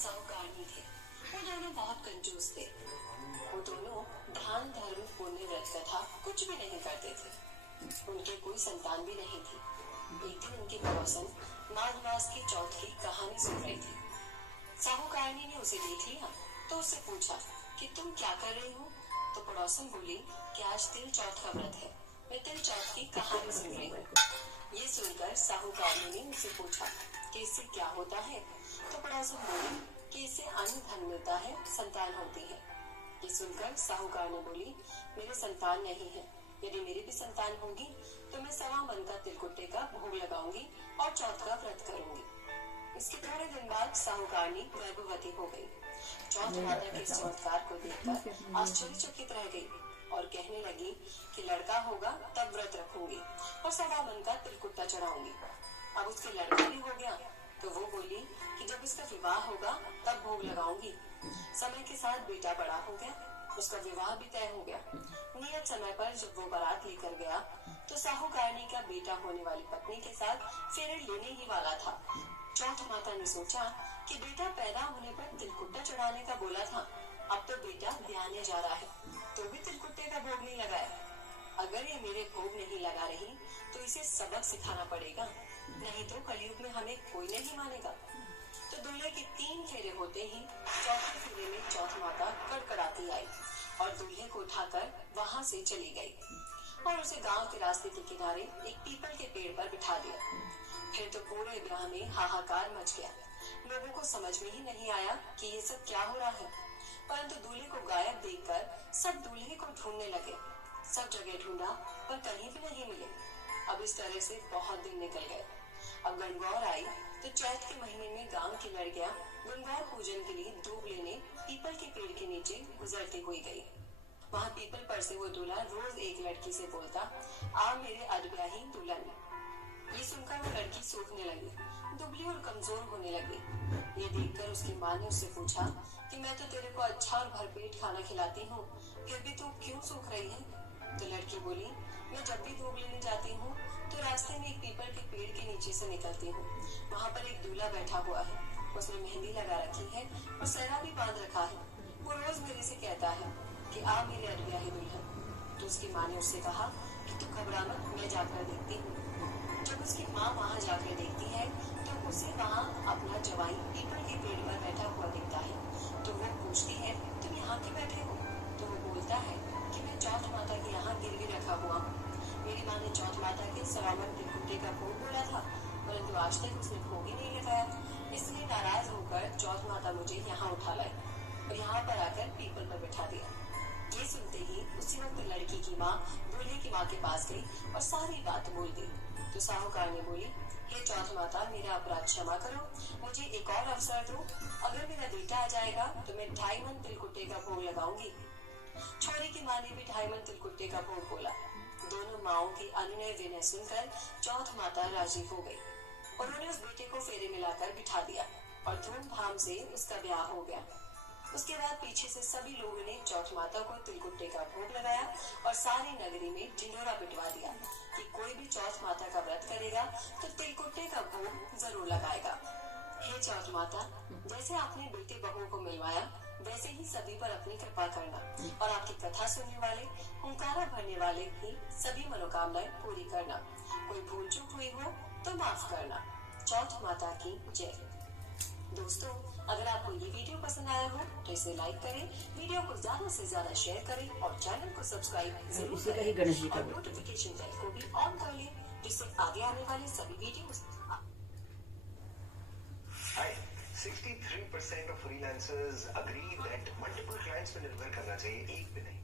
साहूकारनी थे। वो दोनों बहुत कंजूस थे। वो दोनों दान धर्म पुण्य व्रत कथा कुछ भी नहीं करते थे। उनके कोई संतान भी नहीं थी। एक दिन उनकी पड़ोसन माघ मास की चौथ की कहानी सुन रही थी। साहूकारनी ने उसे देख लिया तो उससे पूछा कि तुम क्या कर रही हो। तो पड़ोसन बोली कि आज तिल चौथ का व्रत है, मैं तिल चौथ की कहानी सुन रही हूँ। ये सुनकर साहूकारनी ने उससे पूछा कि इससे क्या होता है। तो पड़ोसन बोली कि इससे अन्न धन मिलता है, संतान होती है। ये सुनकर साहूकार ने बोली मेरे संतान नहीं है। यदि मेरी भी संतान होगी तो मैं सवा मन का तिलकुट्टे का भोग लगाऊंगी और चौथ का व्रत करूंगी। इसके थोड़े दिन बाद साहूकारनी गर्भवती हो गई। चौथ माता के इस चमत्कार को देखकर आश्चर्यचकित रह गई और कहने लगी कि लड़का होगा तब व्रत रखूंगी और सवा मन का तिलकुट्टा चढ़ाऊंगी। अब उसके लड़का भी हो गया तो वो बोली कि जब इसका विवाह होगा तब भोग लगाऊंगी। समय के साथ बेटा बड़ा हो गया, उसका विवाह भी तय हो गया। नियत समय पर जब वो बारात लेकर गया तो साहूकारनी का बेटा होने वाली पत्नी के साथ फेरे लेने ही वाला था। चौथ माता ने सोचा कि बेटा पैदा होने पर तिलकुट्टा चढ़ाने का बोला था, अब तो बेटा ब्याहने जा रहा है तो भी तिलकुट्टे का भोग नहीं लगाया। अगर ये मेरे भोग नहीं लगा रही तो इसे सबक सिखाना पड़ेगा, नहीं तो कलयुग में हमें कोई नहीं मानेगा। तो दूल्हे के 3 फेरे होते ही चौथे फेरे में चौथ माता कड़कड़ाती आई और दूल्हे को उठाकर वहां से चली गई और उसे गांव के रास्ते के किनारे एक पीपल के पेड़ पर बिठा दिया। फिर तो पूरे ग्राम में हाहाकार मच गया। लोगों को समझ में ही नहीं आया कि ये सब क्या हो रहा है। परंतु दूल्हे को गायब देखकर सब दूल्हे को ढूंढने लगे। सब जगह ढूंढा पर कहीं भी नहीं मिले। अब इस तरह से बहुत दिन निकल गए। अब गणगौर आई तो चैत के महीने में गांव की लड़कियां गणगौर पूजन के लिए दूब लेने पीपल के पेड़ के नीचे गुजरती हुई गई। वहाँ पीपल पर से वो दूल्हा रोज एक लड़की से बोलता, आ मेरे अधब्याही दुल्हन। ये सुनकर वो लड़की सूखने लगी, दुबली और कमजोर होने लगी। ये देखकर उसकी माँ ने उससे पूछा कि मैं तो तेरे को अच्छा और भरपेट खाना खिलाती हूँ, फिर भी तू क्यों सूख रही है। तो लड़की बोली, मैं जब भी दूब लेने जाती हूँ तो रास्ते में एक पीपल के पेड़ के नीचे से निकलती हूँ। वहाँ पर एक दूल्हा बैठा हुआ है, उसने मेहंदी लगा रखी है और सहरा भी बांध रखा है। वो रोज मेरे से कहता है कि आ मेरे अधब्याही दुल्हन। तो उसकी माँ ने उससे कहा कि तू घबरा मत, मैं जाकर देखती हूँ। जब उसकी माँ वहाँ जाकर देखती है तो उसे वहाँ अपना जवाई पीपल के पेड़ पर बैठा हुआ दिखता है। तो वो पूछती है, तुम यहाँ क्यों बैठे हो। तो वो बोलता है कि मैं चौथ माता के यहाँ गिरवी रखा हुआ हूँ। मेरी माँ ने चौथ माता के सवामन तिलकुट्टे का भोग बोला था, परंतु आज तक उसने भोग ही नहीं लगाया। इसलिए नाराज होकर चौथ माता मुझे यहाँ उठा लाई और यहाँ पर आकर पीपल पर बैठा दिया। ये सुनते ही उसी वक्त लड़की की माँ दूल्हे की माँ के पास गई और सारी बात बोल दी। तो साहूकार ने बोली, हे चौथ माता, मेरा अपराध क्षमा करो, मुझे एक और अवसर दो। अगर मेरा बेटा आ जाएगा तो मैं 2.5 मन तिलकुट्टे का भोग लगाऊंगी। छोरी की माँ ने भी 2.5 मन तिलकुट्टे का भोग बोला। दोनों माओं की अनुनय विनय सुनकर चौथ माता राजी हो गई। उन्होंने उस बेटे को फेरे मिलाकर बिठा दिया और धूमधाम से उसका ब्याह हो गया। उसके बाद पीछे से सभी लोगों ने चौथ माता को तिलकुट्टे का भोग लगाया और सारी नगरी में ढिंढोरा पिटवा दिया कि कोई भी चौथ माता का व्रत करेगा तो तिलकुट्टे का भोग जरूर लगाएगा। हे चौथ माता, जैसे आपने बेटे बहू को मिलवाया वैसे ही सभी पर अपनी कृपा करना और आपकी कथा सुनने वाले, हुंकारा भरने वाले की सभी मनोकामनाएं पूरी करना। कोई भूल चूक हुई हो तो माफ करना। चौथ माता की जय। दोस्तों, अगर आपको ये वीडियो पसंद आया हो तो इसे लाइक करें, वीडियो को ज्यादा से ज्यादा शेयर करें और चैनल को सब्सक्राइब जरूर करें और नोटिफिकेशन बेल को भी ऑन कर लें, जिससे आगे आने वाले सभी videos 63% of freelancers agree that multiple clients पे निर्भर करना चाहिए, एक पे नहीं।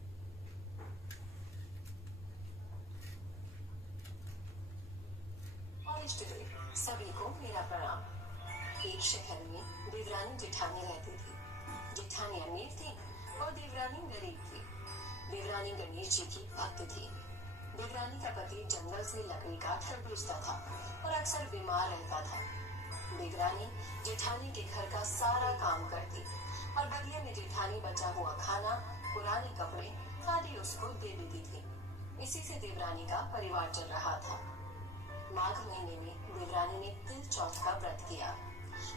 सभी को मेरा प्रणाम। एक शहर में देवरानी जेठानी रहती थी। जेठानी अमीर थी और देवरानी गरीब थी। देवरानी गणेश जी की भक्त थी। देवरानी का पति जंगल से लकड़ी काट कर बेचता था और अक्सर बीमार रहता था। देवरानी जेठानी के घर का सारा काम करती और बदले में जेठानी बचा हुआ खाना, पुराने कपड़े आदि उसको दे देती थी। इसी से देवरानी का परिवार चल रहा था। माघ महीने में देवरानी ने तिल चौथ का व्रत किया।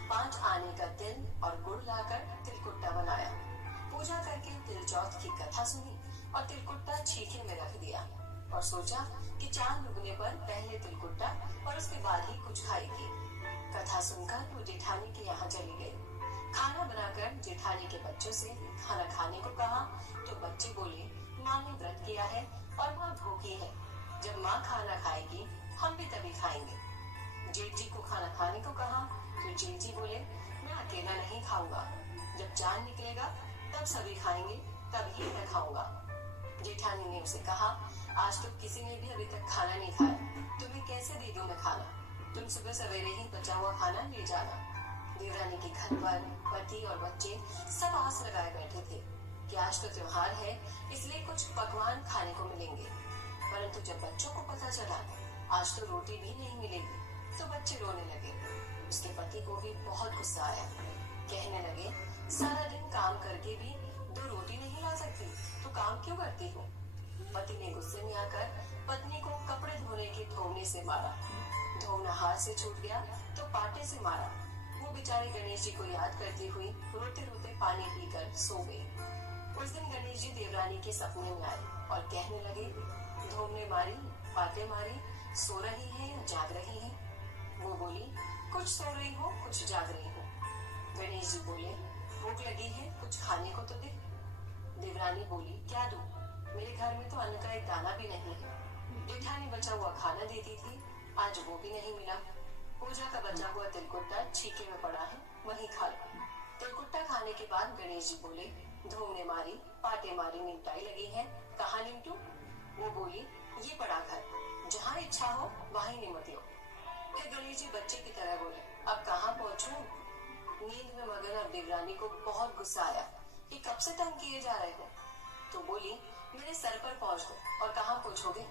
5 आने का तिल और गुड़ लाकर तिलकुट्टा बनाया। पूजा करके तिल चौथ की कथा सुनी और तिलकुट्टा छीके में रख दिया और सोचा कि चांद उगने पर पहले तिलकुट्टा और उसके बाद ही कुछ खाएगी। कथा सुनकर वो जेठानी के यहाँ चली गई। खाना बनाकर जेठानी के बच्चों से खाना खाने को कहा तो बच्चे बोले, माँ ने व्रत किया है और माँ भूखी है, जब माँ खाना खाएगी हम भी तभी खाएंगे। जेठ जी को खाना खाने को कहा तो जेठ जी बोले, मैं अकेला नहीं खाऊंगा, जब चांद निकलेगा तब सभी खाएंगे, तभी मैं खाऊंगा। जेठानी ने उसे कहा, आज तो किसी ने भी अभी तक खाना नहीं खाया, तुम्हें कैसे दे दूं मैं खाना? तुम सुबह सवेरे ही बचा हुआ खाना ले जाना। देवरानी के घर पर पति और बच्चे सब आस लगाए बैठे थे कि आज तो त्योहार है, इसलिए कुछ पकवान खाने को मिलेंगे। परंतु जब बच्चों को पता चला आज तो रोटी भी नहीं मिलेगी, तो बच्चे रोने लगे। उसके पति को भी बहुत गुस्सा आया। कहने लगे, सारा दिन काम करके भी 2 रोटी नहीं ला सकती तो काम क्यों करती हो? पति ने गुस्से में आकर पत्नी को कपड़े धोने के धोने से मारा। धोना हाथ से छूट गया तो पाटे से मारा। वो बेचारे गणेश जी को याद करती हुई रोते रोते पानी पीकर सो गई। उस दिन गणेश जी देवरानी के सपने में आए और कहने लगे, धोने मारी, पाटे मारी, सो रही है या जाग रही है? वो बोली, कुछ सो रही हो, कुछ जाग रही हो। गणेश जी बोले, भूख लगी है, कुछ खाने को तो दे। देवरानी बोली, क्या दूं? मेरे घर में तो अन्न का एक दाना भी नहीं है। जेठानी बचा हुआ खाना देती थी, आज वो भी नहीं मिला। पूजा का बचा हुआ तिलकुट्टा छीके में पड़ा है, वही खा लो। तिलकुट्टा खाने के बाद गणेश जी बोले, धूमने मारी, पाटे मारी, निमटाई लगी है, कहाँ निमटू? वो बोली, ये पड़ा घर, जहाँ इच्छा हो वहीं निमट लो। फिर गणेश जी बच्चे की तरह बोले, अब कहाँ पहुँचूं? नींद में मगन अब देवरानी को बहुत गुस्सा आया कि कब से तंग किए जा रहे हो। तो बोली, मेरे सर पर पहुँच दो। और कहाँ पहुँचोगे?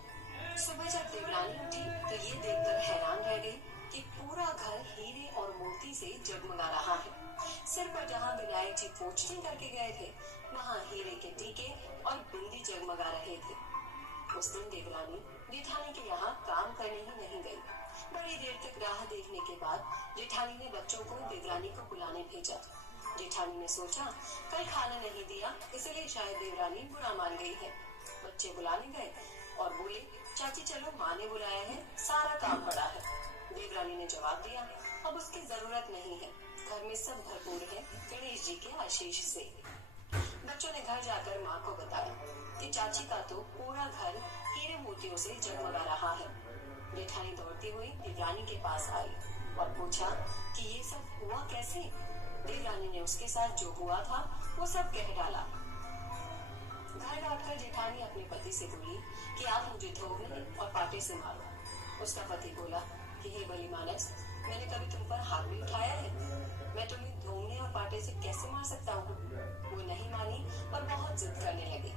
सुबह जब देवरानी उठी तो ये देखकर हैरान रह गई कि पूरा घर हीरे और मोती से जगमगा रहा है। सिर पर जहाँ विनायक जी पोछती करके गए थे, वहाँ हीरे के टीके और बिंदी जगमगा रहे थे। उस दिन देवरानी जेठानी के यहाँ काम करने ही नहीं गई। बड़ी देर तक राह देखने के बाद जेठानी ने बच्चों को देवरानी को बुलाने भेजा। जेठानी ने सोचा, कल खाना नहीं दिया इसलिए शायद देवरानी बुरा मान गई है। बच्चे बुलाने गए और बोले, चाची चलो, माँ ने बुलाया है, सारा काम पड़ा है। देवरानी ने जवाब दिया, अब उसकी जरूरत नहीं है, घर में सब भरपूर है गणेश जी के आशीष से। बच्चों ने घर जाकर माँ को बताया कि चाची का तो पूरा घर हीरे मोतियों से जगमगा रहा है। जेठानी दौड़ती हुई देवरानी के पास आई और पूछा कि ये सब हुआ कैसे? देवरानी ने उसके साथ जो हुआ था वो सब कह डाला। घर लौटकर जेठानी अपने पति से बोली कि आप मुझे धोने और पाटे से मारो। उसका पति बोला कि हे बली मानस, मैंने कभी तुम पर हाथ भी उठाया है? मैं तुम्हें धोने और पाटे से कैसे मार सकता हूँ? वो नहीं मानी और बहुत जिद करने लगी।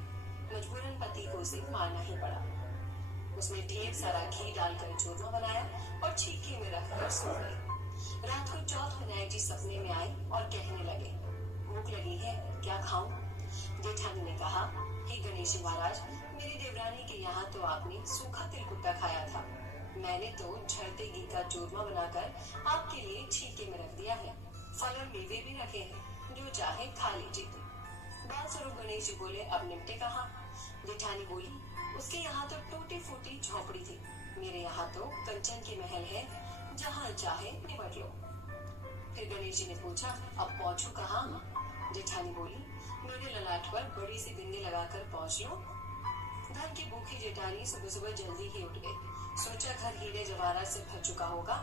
मजबूरन पति को उसे मारना ही पड़ा। उसने ढेर सारा घी डालकर चूरमा बनाया और छीके में रखकर सो गई। रात को चौथ विनायक जी सपने में आए और कहने लगे, भूख लगी है, क्या खाऊं? जेठानी ने कहा, हे गणेश जी महाराज, मेरी देवरानी के यहाँ तो आपने सूखा तिलकुट्टा खाया था। मैंने तो झड़ते घी का चूरमा बनाकर आपके लिए छीके में रख दिया है। फल और मेवे भी रखे हैं, जो चाहे खा लीजिए। बाल स्वरूप गणेश जी बोले, अब निपटे कहाँ? जेठानी बोली, उसके यहाँ तो टूटी फूटी झोपड़ी थी, मेरे यहाँ तो कंचन की महल है, जहाँ चाहे निपट लो। फिर गणेश जी ने पूछा, अब पहुँचू कहाँ? जेठानी बोली, मेरे ललाट पर बड़ी सी बिंदी लगाकर पहुँच लो। धन की भूखी जेठानी सुबह सुबह जल्दी ही उठ गई। सोचा घर हीरे जवाहरात से भर चुका होगा,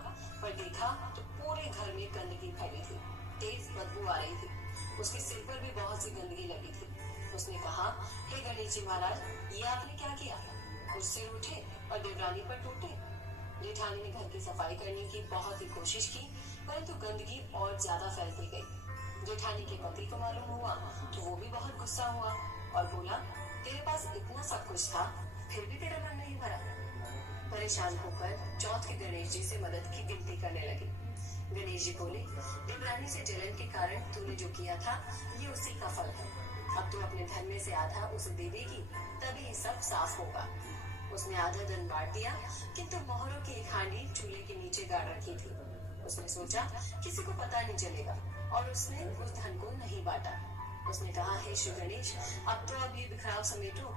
पर देखा तो पूरे घर में गंदगी फैली थी, तेज बदबू आ रही थी। उसके सिर पर भी बहुत सी गंदगी लगी थी। उसने कहा, हे गणेश जी महाराज, ये आपने क्या किया? कुछ सिर उठे और देवरानी पर टूटे। जेठानी ने घर की सफाई करने की बहुत ही कोशिश की, परंतु गंदगी और ज्यादा फैलती गई। जेठानी के पति को मालूम हुआ तो वो भी बहुत गुस्सा हुआ और बोला, तेरे पास इतना सब कुछ था, फिर भी तेरा मन नहीं भरा। परेशान होकर चौथ के गणेश जी से मदद की विनती करने लगे। गणेश जी बोले, देवरानी से जलन के कारण तूने जो किया था, ये उसी का फल है। अब तू अपने धन में से आधा उसे दे देगी, तभी सब साफ होगा। उसने आधा धन बांट दिया, किंतु मोहरों की एक हांडी चूल्हे के नीचे गाड़ रखी थी। उसने सोचा किसी को पता नहीं चलेगा और उसने उस धन को नहीं बांटा। उसने कहा, हे श्री गणेश, अब ये बिखराव समेटो।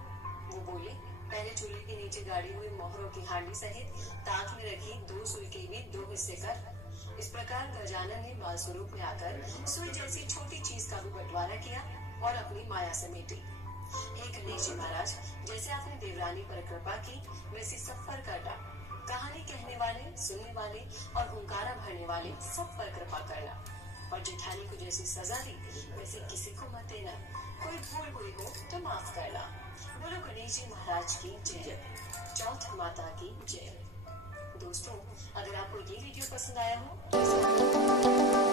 वो बोले, पहले चूल्हे के नीचे गाड़ी हुई मोहरों की हांडी सहित ताक में रखी 2 सुई के भी 2 हिस्से कर। इस प्रकार गजानन ने बाल स्वरूप में आकर सुई जैसी छोटी चीज का भी बंटवारा किया और अपनी माया समेटी। हे गणेश जी महाराज, जैसे आपने देवरानी पर कृपा की वैसी सब पर करना। कहानी कहने वाले, सुनने वाले और हुंकारा भरने वाले सब पर कृपा करना। और जेठानी को जैसी सजा दी वैसे किसी को मत देना। कोई भूल हुई हो तो माफ करना। बोलो गणेश जी महाराज की जय। चौथ माता की जय। दोस्तों, अगर आपको ये वीडियो पसंद आया हो तो